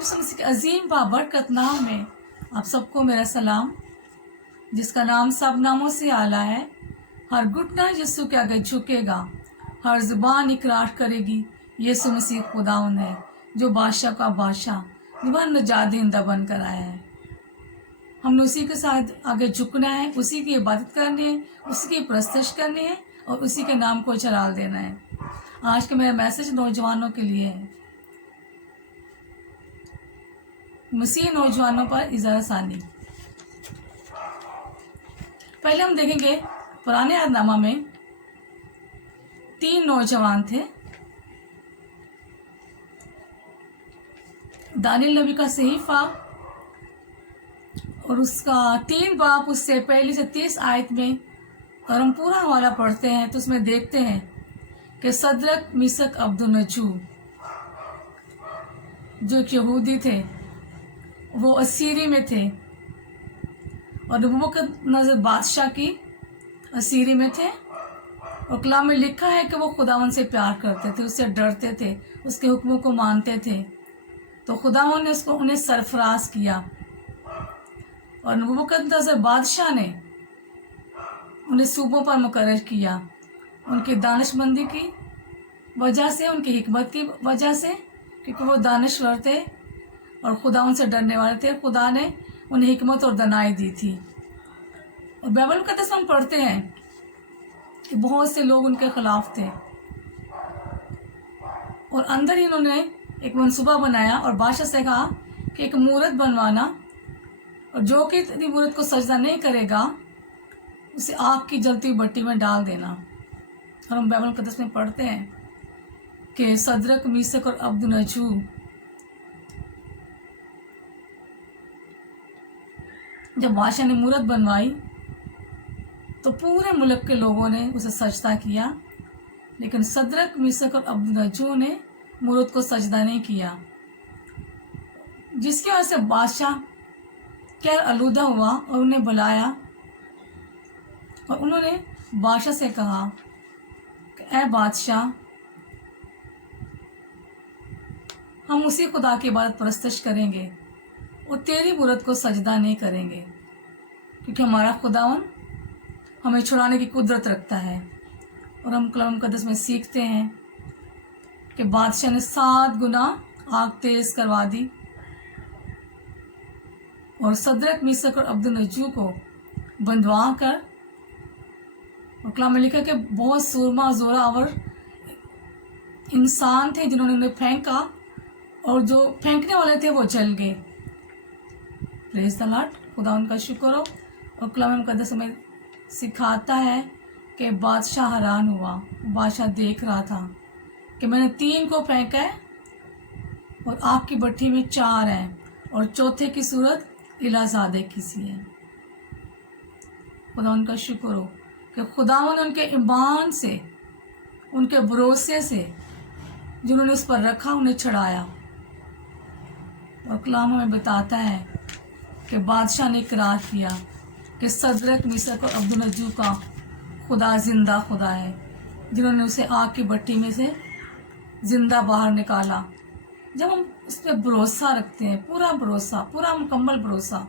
यीशु मसीह के अजीम बाबरकत नाम में आप सबको मेरा सलाम, जिसका नाम सब नामों से आला है। हर घुटना यीशु के आगे झुकेगा, हर जुबान इकरार करेगी यीशु मसीह खुदावन है, जो बादशाह का बादशाह निवान नजात दहिंदा बनकर आया है। हमने उसी के साथ आगे झुकना है, उसी की इबादत करनी है, उसी की प्रस्तुत करनी है और उसी के नाम को जलाल देना है। आज का मेरा मैसेज नौजवानों के लिए है। मसीह नौजवानों पर इज़हार सानी। पहले हम देखेंगे पुराने अहदनामा में 3 नौजवान थे। दानियल नबी का सहीफा और उसका 3 बाब उससे पहली से 30 आयत में, और हम पूरा हवाला पढ़ते हैं तो उसमें देखते हैं कि सदरक मिसक अब्दुन्नजू जो एक यहूदी थे, वो असीरी में थे और नबूकदनेस्सर बादशाह की असीरी में थे। और कलाम में लिखा है कि वो खुदावन से प्यार करते थे, उससे डरते थे, उसके हुक्मों को मानते थे। तो खुदावन ने उन्हें सरफराज किया और नबूकदनेस्सर बादशाह ने उन्हें सूबों पर मुकर्रर किया। उनकी दानिशमंदी की वजह से, उनकी हिकमत की वजह से, क्योंकि वो दानिशवर थे और खुदा उनसे डरने वाले थे। खुदा ने उन्हें हिकमत और दनाई दी थी। और बाइबल मुक़द्दस हम पढ़ते हैं कि बहुत से लोग उनके खिलाफ थे और अंदर ही उन्होंने एक मंसूबा बनाया और बादशाह से कहा कि एक मूरत बनवाना, और जो कि तेरी मूरत को सजदा नहीं करेगा उसे आग की जलती हुई भट्टी में डाल देना। और हम बाइबल मुक़द्दस में पढ़ते हैं कि सदरक मिसक और अब्दुन्नजू जब बादशाह ने मूरत बनवाई तो पूरे मुल्क के लोगों ने उसे सजदा किया, लेकिन सदरक मिसक और अब्दुन्नजू ने मूरत को सजदा नहीं किया, जिसकी वजह से बादशाह क्या आलूदा हुआ और उन्हें बुलाया। और उन्होंने बादशाह से कहा कि ऐ बादशाह, हम उसी खुदा की इबादत परस्तश करेंगे और तेरी मूरत को सजदा नहीं करेंगे, क्योंकि हमारा खुदावन हमें छुड़ाने की कुदरत रखता है। और हम कलाम मुक़द्दस में सीखते हैं कि बादशाह ने 7 गुना आग तेज करवा दी और सदरक मिसक और अब्दुन्नजू को बंधवा कर, और कलाम में लिखा कि बहुत सूरमा जोरावर इंसान थे जिन्होंने उन्हें फेंका और जो फेंकने वाले थे वो जल गए। प्रेज़ द लॉर्ड, खुदा उनका शुक्र हो। और कलाम मुक़द्दस में सिखाता है कि बादशाह हैरान हुआ। बादशाह देख रहा था कि मैंने 3 को फेंका है और आग की भट्टी में 4 हैं और चौथे की सूरत इलाज़ादे की सी है। खुदा उनका शुक्र हो कि खुदावन ने उनके ईमान से, उनके भरोसे से जिन्होंने उस पर रखा, उन्हें छड़ाया। और कलाम हमें बताता है कि बादशाह ने इकरार किया कि सदरक मिसक और अब्दुन्नजू का खुदा जिंदा खुदा है, जिन्होंने उसे आग की भट्टी में से जिंदा बाहर निकाला। जब हम उस पर भरोसा रखते हैं, पूरा भरोसा, पूरा मुकम्मल भरोसा,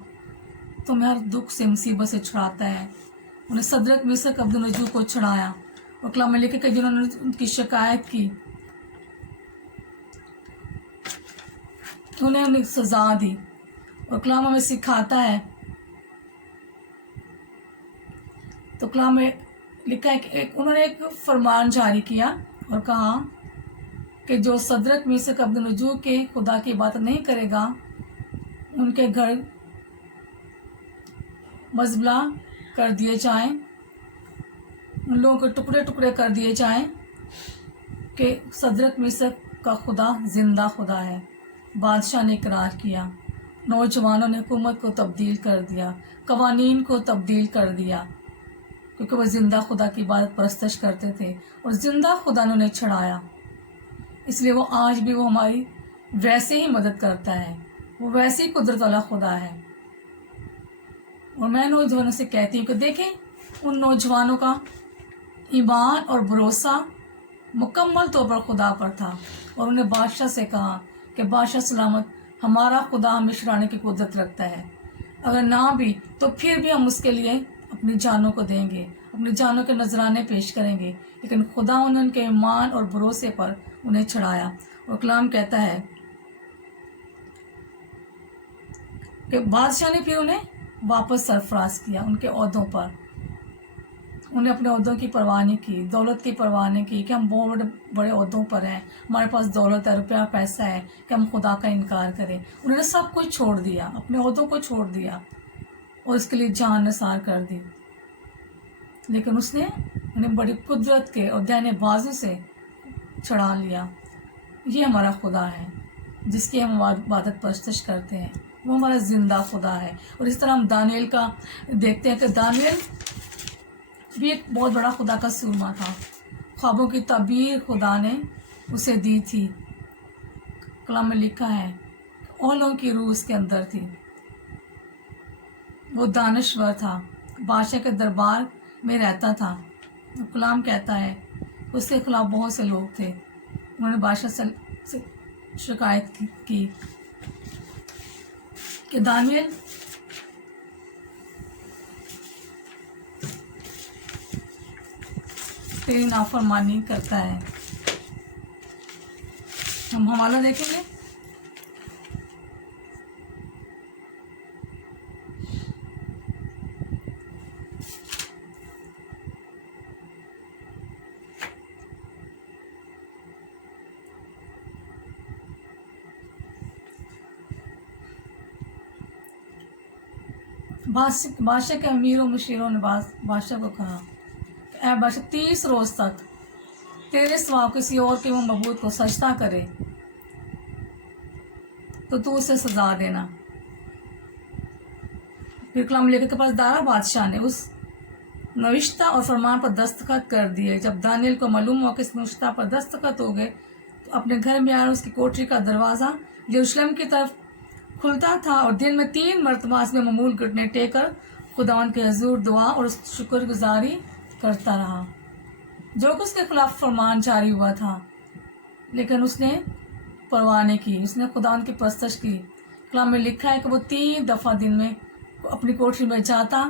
तो हमें हर दुख से, मुसीबत से छुड़ाता है। उन्हें सदरक मिसक अब्दुन्नजू को छुड़ाया और कलाम में लिखा कि जिन्होंने उनकी शिकायत की उन्हें सजा दी। और कलाम हमें सिखाता है, तो कलाम में लिखा है कि उन्होंने एक फरमान जारी किया और कहा कि जो सदरक मिसक अब्दुन्नजू के खुदा की बात नहीं करेगा, उनके घर मजबला कर दिए जाएं, उन लोगों को टुकड़े टुकड़े कर दिए जाएं, कि सदरक मिसक का खुदा जिंदा खुदा है। बादशाह ने इकरार किया। नौजवानों ने हुकूमत को तब्दील कर दिया, कवानीन को तब्दील कर दिया, क्योंकि वो जिंदा खुदा की इबादत परस्तश करते थे और जिंदा खुदा ने उन्हें छड़ाया। इसलिए वो आज भी वो हमारी वैसे ही मदद करता है, वो वैसे ही कुदरत वाला खुदा है। और मैं नौजवानों से कहती हूँ कि देखें उन नौजवानों का ईमान और भरोसा मुकम्मल तौर पर खुदा पर था और उन्हें बादशाह से कहा कि बादशाह सलामत, हमारा खुदा हमें छुड़ाने की कुदरत रखता है। अगर ना भी तो फिर भी हम उसके लिए अपनी जानों को देंगे, अपनी जानों के नजराने पेश करेंगे। लेकिन खुदा ने उनके ईमान और भरोसे पर उन्हें छुड़ाया। और कलाम कहता है कि बादशाह ने फिर उन्हें वापस सरफराज किया उनके ओहदों पर। उन्हें अपने ओहदों की परवाह नहीं की, दौलत की परवाह नहीं की कि हम बहुत बड़े बड़े ओहदों पर हैं, हमारे पास दौलत है, रुपया पैसा है, कि हम खुदा का इनकार करें। उन्होंने सब कुछ छोड़ दिया, अपने ओहदों को छोड़ दिया और उसके लिए जान निसार कर दी। लेकिन उसने उन्हें बड़ी कुदरत के और दाहिने बाजू से छुड़ा लिया। ये हमारा खुदा है जिसकी हम इबादत परस्तश करते हैं। वो हमारा जिंदा खुदा है। और इस तरह हम दानियल का देखते हैं कि दानियल भी एक बहुत बड़ा खुदा का सूरमा था। ख्वाबों की ताबीर खुदा ने उसे दी थी। कलाम में लिखा है ओलों की रूह उसके अंदर थी। वो दानश्वर था, बादशाह के दरबार में रहता था। तो कलाम कहता है उसके खिलाफ बहुत से लोग थे, उन्होंने बादशाह से शिकायत की कि दानियल तेरी नाफरमानी करता है। हम हवाला देखेंगे। बादशाह के अमीरों मुशीरों ने बादशाह को कहा, ऐ बादशाह 30 रोज तक तेरे सिवा किसी और के वो मबूद को सजदा करे तो तू उसे सजा देना। फिर कलाम लेखक के पास दारा बादशाह ने उस नविश्ता और फरमान पर दस्तखत कर दिए। जब दानियल को मालूम हुआ कि इस नविश्ता पर दस्तखत हो गए तो अपने घर में आया, उसकी कोठरी का दरवाज़ा यरूशलेम की तरफ खुलता था और दिन में 3 मरतबा में मामूल घुटने टेक कर खुदावन के हजूर दुआ और शुक्रगुजारी करता रहा। जो कि उसके खिलाफ फरमान जारी हुआ था, लेकिन उसने परवाह नहीं की, उसने खुदावन की परस्तश की। कलाम में लिखा है कि वो 3 दफ़ा दिन में अपनी कोठरी में जाता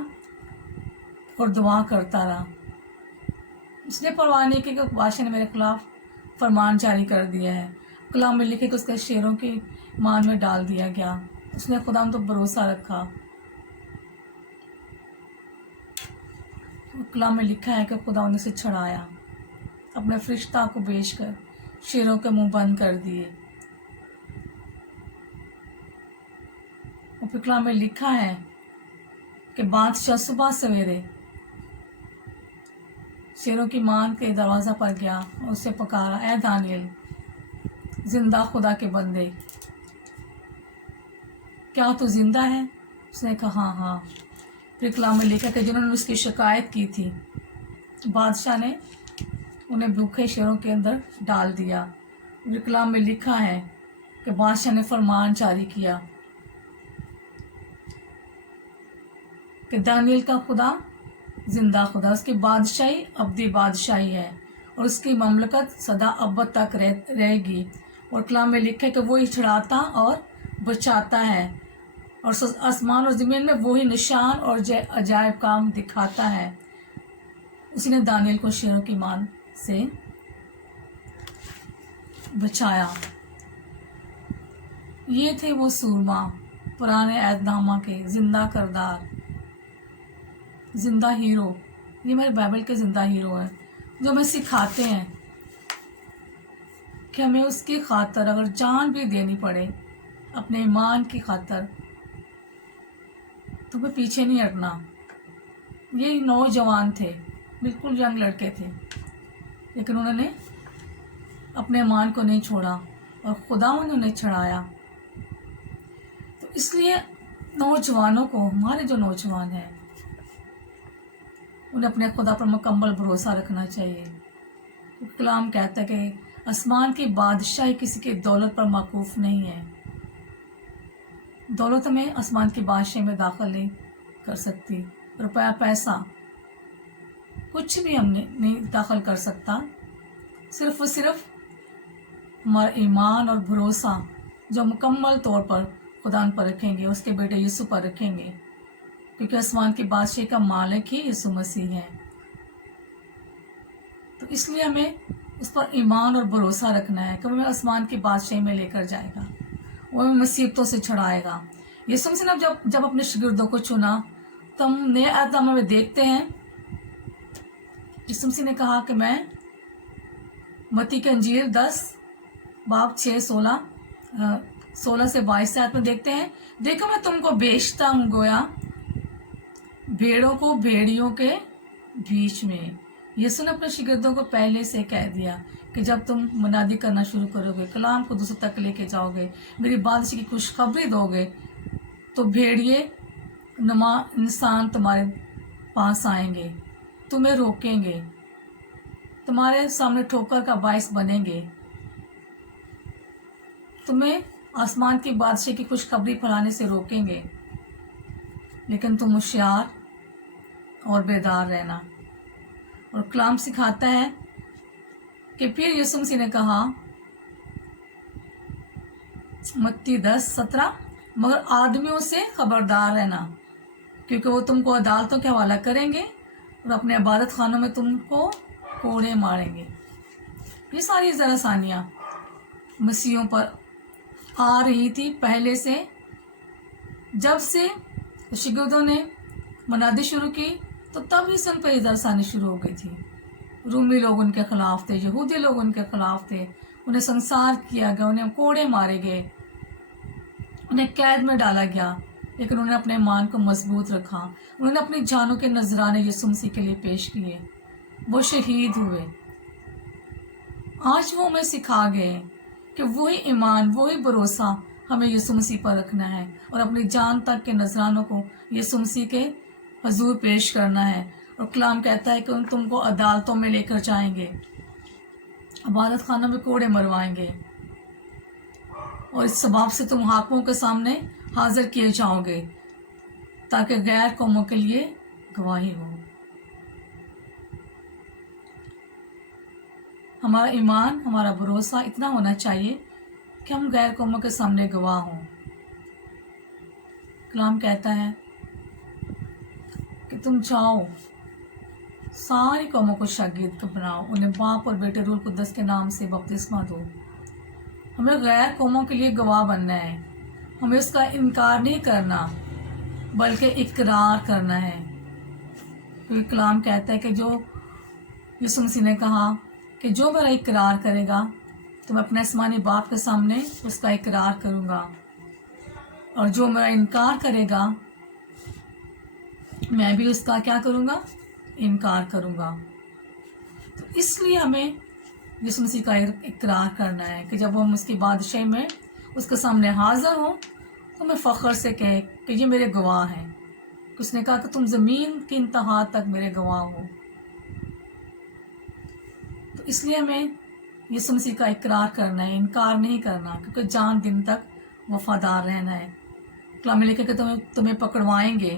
और दुआ करता रहा। उसने परवाह नहीं की कि बादशाह ने मेरे खिलाफ फरमान जारी कर दिया है। कलाम में लिखे कि उसके शेरों की मान में डाल दिया गया। उसने खुदा तो भरोसा रखा। कलाम में लिखा है कि खुदा ने उसे छुड़ाया, अपने फरिश्ता को भेजकर शेरों के मुंह बंद कर दिए। और फिर कलाम में लिखा है कि बादशाह सुबह सवेरे शेरों की मान के दरवाज़ा पर गया और उससे पुकारा, ऐ दानियल जिंदा खुदा के बंदे, क्या तू जिंदा है? उसने कहा हाँ। फिर कलाम में लिखा कि जिन्होंने उसकी शिकायत की थी, बादशाह ने उन्हें भूखे शेरों के अंदर डाल दिया। फिर कलाम में लिखा है कि बादशाह ने फरमान जारी किया कि दानियल का खुदा जिंदा खुदा, उसकी बादशाही अब्दी बादशाही है और उसकी ममलकत सदा अब्बद तक रहेगी। और कलाम में लिखे कि वो ही छुड़ाता और बचाता है और आसमान और ज़मीन में वही निशान और अजायब काम दिखाता है। उसने दानियल को शेरों की मान से बचाया। ये थे वो सूरमा पुराने ऐदनामा के जिंदा करदार, जिंदा हीरो। ये मेरे बाइबल के जिंदा हीरो हैं जो हमें सिखाते हैं कि हमें उसकी खातर अगर जान भी देनी पड़े, अपने ईमान की खातर, तो हमें पीछे नहीं हटना। ये नौजवान थे, बिल्कुल यंग लड़के थे, लेकिन उन्होंने अपने ईमान को नहीं छोड़ा और खुदा ने उन्हें छुड़ाया। तो इसलिए नौजवानों को, हमारे जो नौजवान हैं, उन्हें अपने खुदा पर मुकम्मल भरोसा रखना चाहिए। कलाम कहता है कि आसमान की बादशाही किसी की दौलत पर मौकूफ़ नहीं है। दौलत हमें आसमान की बादशाही में दाखिल नहीं कर सकती। रुपया पैसा कुछ भी हमने नहीं दाखिल कर सकता। सिर्फ और सिर्फ हमारा ईमान और भरोसा जो मुकम्मल तौर पर खुदा पर रखेंगे, उसके बेटे यीशु पर रखेंगे, क्योंकि आसमान की बादशाही का मालिक ही यीशु मसीह है। तो इसलिए हमें उस पर ईमान और भरोसा रखना है कि वो हमें आसमान की बादशाही में लेकर जाएगा, वो हमें मुसीबतों से छुड़ाएगा। यीशु मसीह ने जब अपने शागिर्दों को चुना तो हम नए आदम में देखते हैं, यीशु मसीह ने कहा कि मैं मत्ती की अंजील 10:6-16 से 22 आयत में देखते हैं, देखो मैं तुमको बेचता हूँ गोया भेड़ों को भेड़ियों के बीच में। यीशु ने अपने शागिर्दों को पहले से कह दिया कि जब तुम मुनादी करना शुरू करोगे, कलाम को दूसरों तक लेके जाओगे, मेरी बादशाही की खुशखबरी दोगे, तो भेड़िए नुमा इंसान तुम्हारे पास आएंगे, तुम्हें रोकेंगे, तुम्हारे सामने ठोकर का बायस बनेंगे, तुम्हें आसमान की बादशाही की खुशखबरी फैलाने से रोकेंगे, लेकिन तुम होशियार और बेदार रहना। और कलाम सिखाता है कि फिर यीशु मसीह ने कहा मत्ती 10:17, मगर आदमियों से खबरदार रहना, क्योंकि वो तुमको अदालतों के हवाला करेंगे और अपने इबादत खानों में तुमको कोड़े मारेंगे। ये सारी ज़रासानियाँ मसीहों पर आ रही थी पहले से। जब से शागिर्दों ने मुनादी शुरू की तो तब ही से उन पर ये ज़रासानी शुरू हो गई थी। रूमी लोग उनके खिलाफ थे, यहूदी लोग उनके खिलाफ थे, उन्हें संसार किया गया, उन्हें कोड़े मारे गए, उन्हें कैद में डाला गया, लेकिन उन्होंने अपने ईमान को मजबूत रखा। उन्होंने अपनी जानों के नजराने यीशु मसीह के लिए पेश किए, वो शहीद हुए। आज वो हमें सिखा गए कि वही ईमान, वही भरोसा हमें यीशु मसीह पर रखना है और अपनी जान तक के नजरानों को यीशु मसीह के हजूर पेश करना है। और कलाम कहता है कि उन तुमको अदालतों में लेकर जाएंगे, इबादत खानों में कोड़े मरवाएंगे, और इस सबब से तुम हाकिमों के सामने हाजिर किए जाओगे ताकि गैर कौमों के लिए गवाही हो। हमारा ईमान, हमारा भरोसा इतना होना चाहिए कि हम गैर कौमों के सामने गवाह हों। कलाम कहता है कि तुम जाओ, सारी कौमों को शागिर्द बनाओ, उन्हें बाप और बेटे रूह कुद्दस के नाम से बपतिस्मा दो। हमें गैर कौमों के लिए गवाह बनना है, हमें उसका इनकार नहीं करना बल्कि इकरार करना है। क्योंकि कलाम कहता है कि जो यीशु मसीह ने कहा कि जो मेरा इकरार करेगा तो मैं अपने आसमानी बाप के सामने उसका इकरार करूँगा, और जो मेरा इनकार करेगा मैं भी उसका क्या करूँगा, इनकार करूँगा। तो इसलिए हमें यीशु मसीह का इकरार करना है कि जब हम उसकी बादशाही में उसके सामने हाजिर हों तो मैं फ़ख्र से कहे कि ये मेरे गवाह हैं। उसने कहा कि तुम ज़मीन की इंतहा तक मेरे गवाह हो। तो इसलिए हमें यीशु मसीह का इकरार करना है, इनकार नहीं करना, क्योंकि जान दिन तक वफादार रहना है। कलाम में लिखे कि तुम्हें पकड़वाएंगे,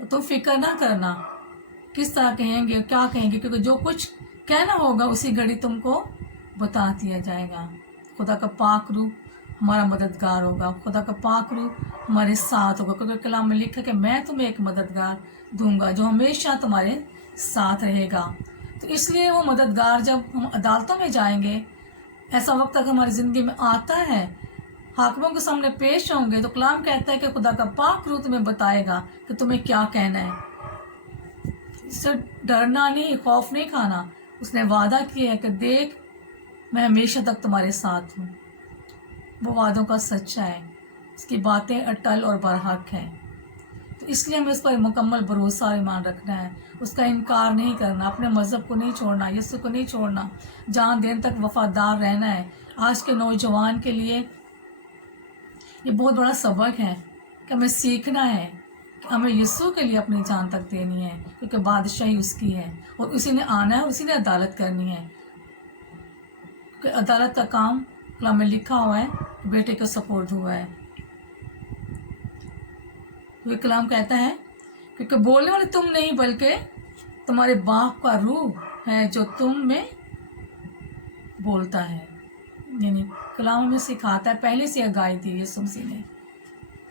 तो तुम फिक्र ना करना किस तरह कहेंगे, क्या कहेंगे, क्योंकि जो कुछ कहना होगा उसी घड़ी तुमको बता दिया जाएगा। खुदा का पाक रूह हमारा मददगार होगा, खुदा का पाक रूह हमारे साथ होगा, क्योंकि कलाम में लिखा कि मैं तुम्हें एक मददगार दूंगा जो हमेशा तुम्हारे साथ रहेगा। तो इसलिए वो मददगार जब हम अदालतों में जाएंगे, ऐसा वक्त अगर हमारी ज़िंदगी में आता है, हाकिमों के सामने पेश होंगे, तो कलाम कहता है कि खुदा का पाक रूह तुम्हें बताएगा कि तुम्हें क्या कहना है। इससे डरना नहीं, खौफ नहीं खाना। उसने वादा किया है कि देख मैं हमेशा तक तुम्हारे साथ हूँ। वो वादों का सच्चा है, उसकी बातें अटल और बरहक हैं। तो इसलिए हमें उस पर मुकम्मल भरोसा और ईमान रखना है, उसका इनकार नहीं करना, अपने मज़हब को नहीं छोड़ना, यीशु को नहीं छोड़ना, जहाँ दिन तक वफादार रहना है। आज के नौजवान के लिए ये बहुत बड़ा सबक है कि हमें सीखना है कि हमें यीशु के लिए अपनी जान तक देनी है, क्योंकि बादशाही उसकी है और उसी ने आना है और उसी ने अदालत करनी है। क्योंकि अदालत का काम कलाम में लिखा हुआ है, बेटे को सपोर्ट हुआ है। तो कलाम कहता है क्योंकि बोलने वाले तुम नहीं बल्कि तुम्हारे बाप का रूह है जो तुम में बोलता है। यानी कलाम हमें सिखाता है, पहले से आगाही दी यीशु मसीह ने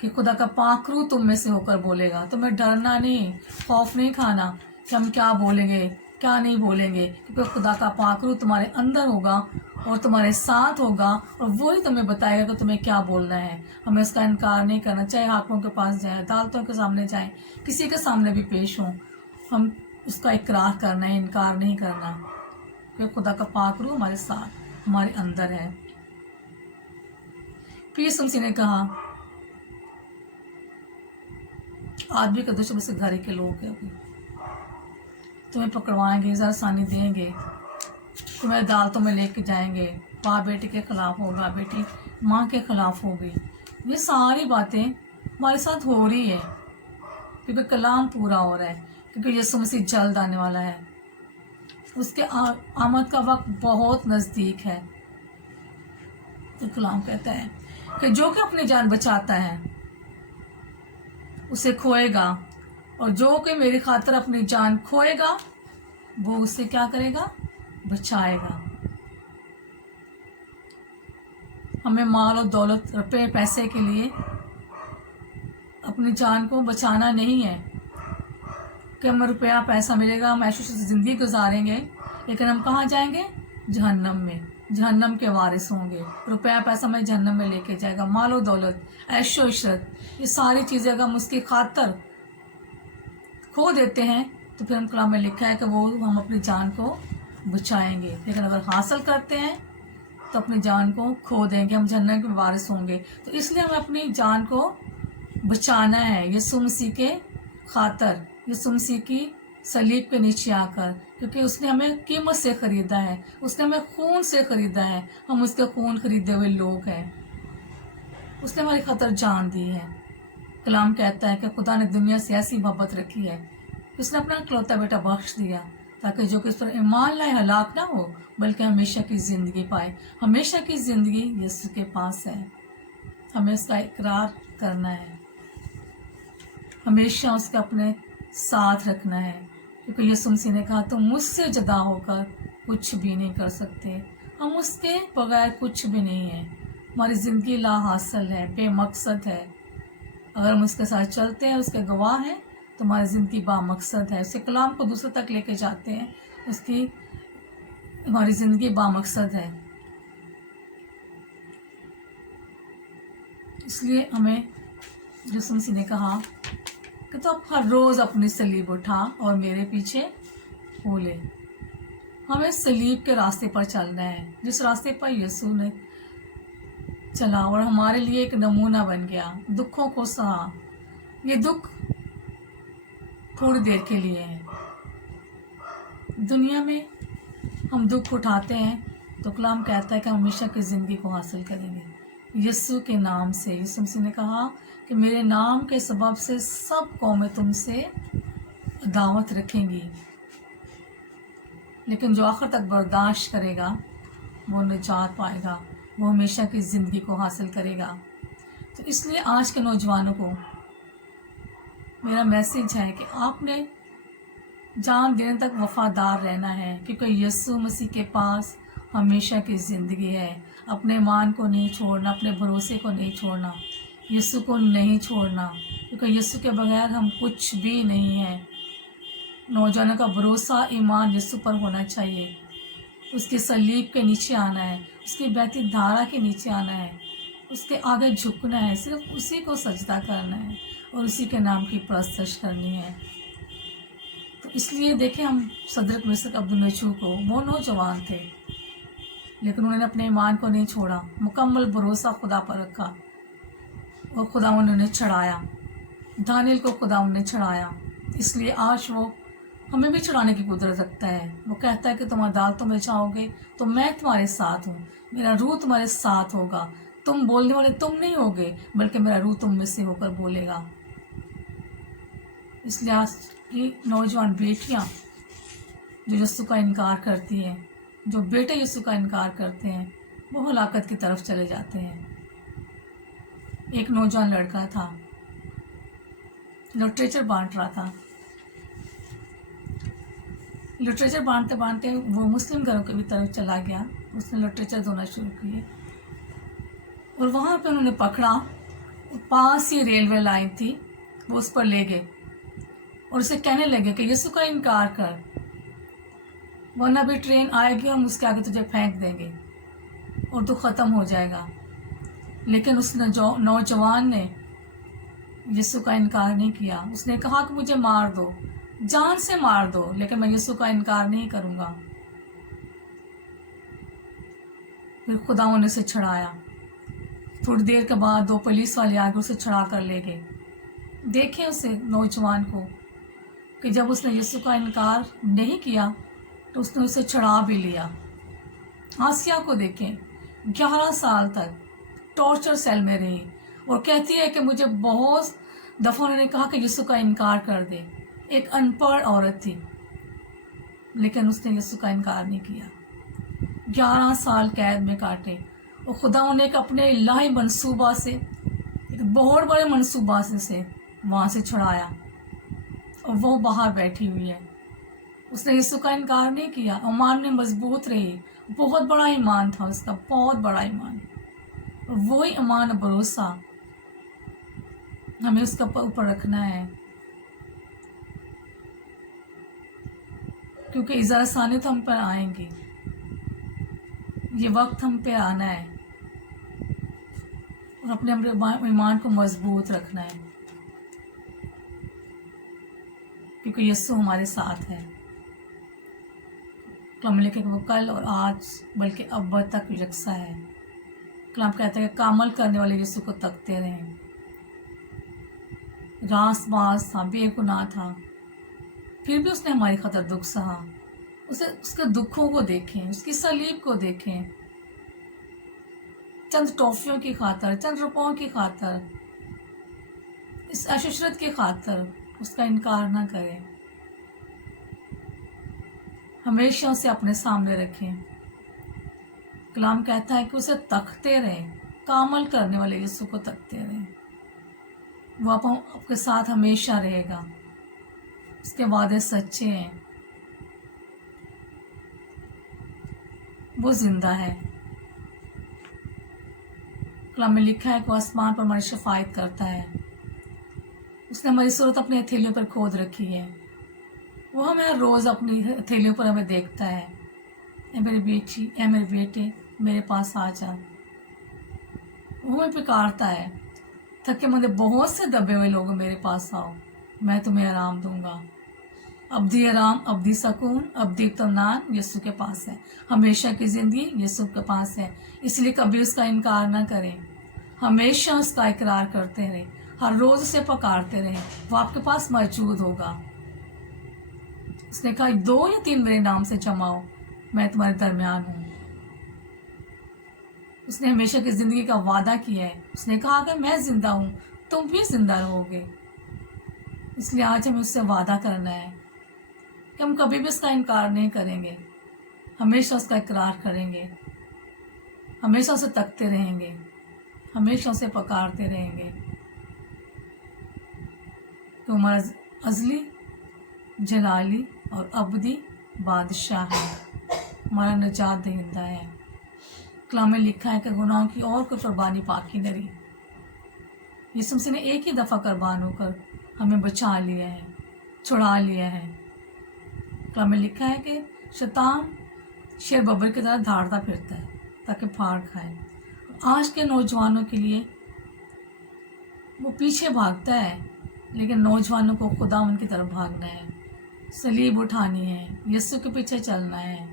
कि खुदा का पाक रूह तुम में से होकर बोलेगा। तुम्हें डरना नहीं, खौफ नहीं खाना कि हम क्या बोलेंगे क्या नहीं बोलेंगे, क्योंकि खुदा का पाक रूह तुम्हारे अंदर होगा और तुम्हारे साथ होगा और वही तुम्हें बताएगा कि तुम्हें क्या बोलना है। हमें इसका इनकार नहीं करना, चाहे हाकिमों के पास जाए, अदालतों के सामने जाए, किसी के सामने भी पेश हों, हम उसका इकरार करना है, इनकार नहीं करना, क्योंकि खुदा का पाक रूह हमारे साथ हमारे अंदर है। फिर यीशु मसीह ने कहा, आदमी के दुश्मन से घर के लोग हैं, तुम्हें पकड़वाएंगे, ज़रा सानी देंगे, तुम्हें अदालतों में लेके जाएंगे, बाप बेटी के खिलाफ होगा, बेटी माँ के खिलाफ होगी। ये सारी बातें हमारे साथ हो रही है क्योंकि कलाम पूरा हो रहा है, क्योंकि यीशु मसीह जल्द आने वाला है। उसके आमद का वक्त बहुत नज़दीक है। तो कलाम कहता है कि जो कि अपनी जान बचाता है उसे खोएगा, और जो कि मेरी खातिर अपनी जान खोएगा वो उससे क्या करेगा, बचाएगा। हमें माल और दौलत, रुपए पैसे के लिए अपनी जान को बचाना नहीं है कि हमें रुपया पैसा मिलेगा, हम ऐशो से ज़िंदगी गुजारेंगे, लेकिन हम कहाँ जाएंगे, जहन्नम में, जहन्नम के वारिस होंगे। रुपया पैसा हमें जहन्नम में लेके जाएगा। माल और दौलत, ऐशो इशरत, ये सारी चीज़ें अगर हम उसकी खातर खो देते हैं तो फिर हम कलाम में लिखा है कि वो हम अपनी जान को बचाएंगे, लेकिन अगर हासिल करते हैं तो अपनी जान को खो देंगे, हम जहन्नम के वारिस होंगे। तो इसलिए हमें अपनी जान को बचाना है यीशु मसीह के खातर, यीशु मसीह की सलीब के नीचे आकर, क्योंकि उसने हमें कीमत से ख़रीदा है, उसने हमें खून से ख़रीदा है, हम उसके खून खरीदे हुए लोग हैं। उसने हमारी खातर जान दी है। कलाम कहता है कि खुदा ने दुनिया से ऐसी मोहब्बत रखी है, उसने अपना इकलौता बेटा बख्श दिया ताकि जो कि इस पर ईमान लाए हलाक ना हो बल्कि हमेशा की ज़िंदगी पाए। हमेशा की ज़िंदगी यीशु के पास है, हमें उसका इकरार करना है, हमेशा उसका अपने साथ रखना है, क्योंकि यीशु मसीह ने कहा तुम मुझसे जुदा होकर कुछ भी नहीं कर सकते। हम उसके बगैर कुछ भी नहीं है। हमारी ज़िंदगी ला हासिल है, बेमकसद है। अगर हम उसके साथ चलते हैं, उसके गवाह हैं, तो हमारी ज़िंदगी बामकसद है। उसके कलाम को दूसरे तक लेके जाते हैं, उसकी हमारी ज़िंदगी बामकसद है। इसलिए हमें यीशु मसीह ने कहा कि तो आप हर रोज़ अपनी सलीब उठा और मेरे पीछे हो ले। हमें सलीब के रास्ते पर चलना है, जिस रास्ते पर यीशु ने चला और हमारे लिए एक नमूना बन गया, दुखों को सहा। ये दुख थोड़ी देर के लिए है। दुनिया में हम दुख उठाते हैं तो कलाम कहता है कि हम हमेशा की ज़िंदगी को हासिल करेंगे यीशु के नाम से। यीशु मसीह ने कहा कि मेरे नाम के सबब से सब कौमें तुमसे दावत रखेंगी, लेकिन जो आखिर तक बर्दाश्त करेगा वो निजात पाएगा, वो हमेशा की ज़िंदगी को हासिल करेगा। तो इसलिए आज के नौजवानों को मेरा मैसेज है कि आपने जान देने तक वफादार रहना है, क्योंकि यीशु मसीह के पास हमेशा की ज़िंदगी है। अपने ईमान को नहीं छोड़ना, अपने भरोसे को नहीं छोड़ना, यीशु को नहीं छोड़ना, क्योंकि यीशु के बगैर हम कुछ भी नहीं हैं। नौजवानों का भरोसा ईमान यीशु पर होना चाहिए, उसके सलीब के नीचे आना है, उसकी बहती धारा के नीचे आना है, उसके आगे झुकना है, सिर्फ उसी को सजदा करना है और उसी के नाम की परस्तश करनी है। तो इसलिए देखें हम सदरक मिस्र अब्दुल नचू को, वो नौजवान थे लेकिन उन्होंने अपने ईमान को नहीं छोड़ा, मुकम्मल भरोसा खुदा पर रखा और खुदा उन्होंने चढ़ाया। दानियल को खुदा उन्होंने चढ़ाया, इसलिए आज वो हमें भी चढ़ाने की कुदरत रखता है। वो कहता है कि तुम अदालतों में जाओगे तो मैं तुम्हारे साथ हूँ, मेरा रूह तुम्हारे साथ होगा, तुम बोलने वाले तुम नहीं होगे बल्कि मेरा रूह तुम में से होकर बोलेगा। इसलिए आज की नौजवान बेटियाँ जो यीशु का इनकार करती हैं, जो बेटे यीशु का इनकार करते हैं, वो हलाकत की तरफ चले जाते हैं। एक नौजवान लड़का था, लिटरेचर बांट रहा था। लिटरेचर बांटते बांटते वो मुस्लिम घरों की भी तरफ चला गया। उसने लिटरेचर देना शुरू किए और वहाँ पे उन्होंने पकड़ा, पास ही रेलवे लाइन थी, वो उस पर ले गए और उसे कहने लगे कि यीशु का इनकार कर, वरना भी ट्रेन आएगी, हम उसके आगे तुझे फेंक देंगे और तू ख़त्म हो जाएगा। लेकिन उस नौजवान ने यीशु का इनकार नहीं किया। उसने कहा कि मुझे मार दो, जान से मार दो, लेकिन मैं यीशु का इनकार नहीं करूँगा। फिर खुदावंद ने उसे छुड़ाया। थोड़ी देर के बाद 2 पुलिस वाले आगे उसे छुड़ा कर ले गए। देखें उसे नौजवान को कि जब उसने यीशु का इनकार नहीं किया तो उसने उसे छुड़ा भी लिया। आसिया को देखें, 11 साल तक टॉर्चर सेल में रही और कहती है कि मुझे बहुत दफ़ा उन्होंने कहा कि यीशु का इनकार कर दे। एक अनपढ़ औरत थी, लेकिन उसने यीशु का इनकार नहीं किया। 11 साल कैद में काटे और खुदा ने एक अपने इलाही मंसूबा से, एक बहुत बड़े मंसूबा से वहाँ से छुड़ाया और वो बाहर बैठी हुई है। उसने यीशु का इनकार नहीं किया। ईमान में मजबूत रही। बहुत बड़ा ईमान था उसका, बहुत बड़ा ईमान। और वही ईमान, भरोसा हमें उसका ऊपर रखना है, क्योंकि इज़्ज़त आसानी तो हम पर आएंगी। ये वक्त हम पे आना है और अपने ईमान को मजबूत रखना है, क्योंकि यीशु हमारे साथ है। कलाम लिखे कि वो कल और आज बल्कि अब तक यकसा है। कलाम कहता है कि कामल करने वाले यीशु को तकते रहें। रास बास था, बेगुनाह था, फिर भी उसने हमारी खातिर दुख सहा। उसके दुखों को देखें, उसकी सलीब को देखें। चंद टॉफियों की खातर, चंद रुपयों की खातर, इस अशरत की खातर उसका इनकार ना करें। हमेशा उसे अपने सामने रखें। कलाम कहता है कि उसे तकते रहें, कामल करने वाले यीशु को तकते रहें। वो आपके साथ हमेशा रहेगा। उसके वादे सच्चे हैं। वो जिंदा है। कलाम में लिखा है कि वो आसमान पर हमारी शफायत करता है। उसने हमारी सूरत अपनी हथेलियों पर खोद रखी है। वो हमें हर रोज़ अपनी हथेलियों पर हमें देखता है। ए मेरी बेटी, ए मेरे बेटे, मेरे पास आ जा। वो हमें पुकारता है, थके मंदे बहुत से दबे हुए लोग मेरे पास आओ, मैं तुम्हें आराम दूंगा। अब्दी आराम, अब्दी सुकून, अब्दी इत्मीनान यीशु के पास है। हमेशा की ज़िंदगी यीशु के पास है। इसलिए कभी उसका इनकार ना करें। हमेशा उसका इकरार करते रहें, हर रोज़ उसे पुकारते रहें। वो आपके पास मौजूद होगा। उसने कहा 2 या 3 मेरे नाम से जमाओ, मैं तुम्हारे दरमियान हूँ। उसने हमेशा की ज़िंदगी का वादा किया है। उसने कहा कि मैं ज़िंदा हूँ, तुम भी ज़िंदा रहोगे। इसलिए आज हमें उससे वादा करना है कि हम कभी भी उसका इनकार नहीं करेंगे, हमेशा उसका इकरार करेंगे, हमेशा उसे तकते रहेंगे, हमेशा उसे पुकारते रहेंगे। तो हमारा अज़ली, जलाली और अबदी बादशाह है, हमारा निजात दहिंदा है। कलाम में लिखा है कि गुनाहों की और कोई कुर्बानी बाकी नहीं रही। यीशु मसीह ने एक ही दफ़ा कुर्बान होकर हमें बचा लिया है, छुड़ा लिया है। कलाम में लिखा है कि शैतान शेर बब्बर की तरह धाड़ता फिरता है ताकि फाड़ खाए। आज के नौजवानों के लिए वो पीछे भागता है, लेकिन नौजवानों को खुदावंद की तरफ भागना है, सलीब उठानी है, यीशु के पीछे चलना है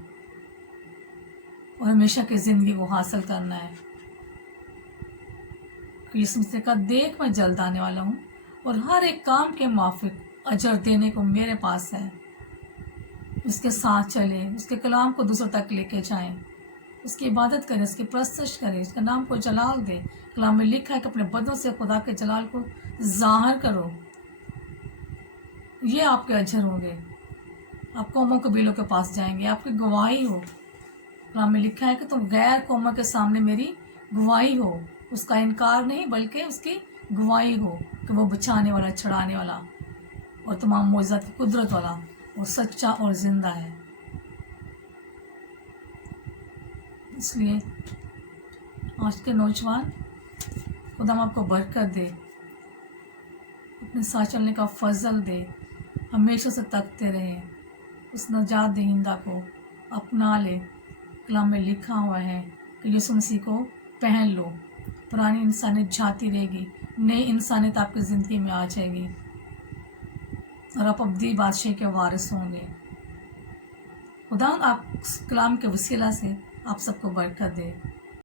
और हमेशा की ज़िंदगी को हासिल करना है। यीशु मसीह का देख मैं जल्द आने वाला हूँ और हर एक काम के माफिक अजर देने को मेरे पास है। उसके साथ चले, उसके कलाम को दूसरों तक लेके जाएं, उसकी इबादत करें, उसकी प्रस्तुत करें, उसके नाम को जलाल दें। कलाम में लिखा है कि अपने बदों से खुदा के जलाल को ज़ाहिर करो। ये आपके अजर होंगे। आप कौमों कबीलों के पास जाएंगे, आपकी गवाही हो। कलाम में लिखा है कि तुम गैर कौमों के सामने मेरी गवाही हो। उसका इनकार नहीं, बल्कि उसकी गवाही हो कि वो बचाने वाला, छुड़ाने वाला और तमाम मौजूद की कुदरत वाला और सच्चा और ज़िंदा है। इसलिए आज के नौजवान खुदा आपको बरकत दे, अपने साथ चलने का फजल दे, हमेशा से तकते रहे, उस नजात दहिंदा को अपना ले। कलाम में लिखा हुआ है कि यीशु मसीह को पहन लो, पुरानी इंसानियत जाती रहेगी, नई इंसानियत आपकी ज़िंदगी में आ जाएगी और आप अब्दी बादशाह के वारिस होंगे। खुदा आप कलाम के वसीला से आप सबको बरकत दे।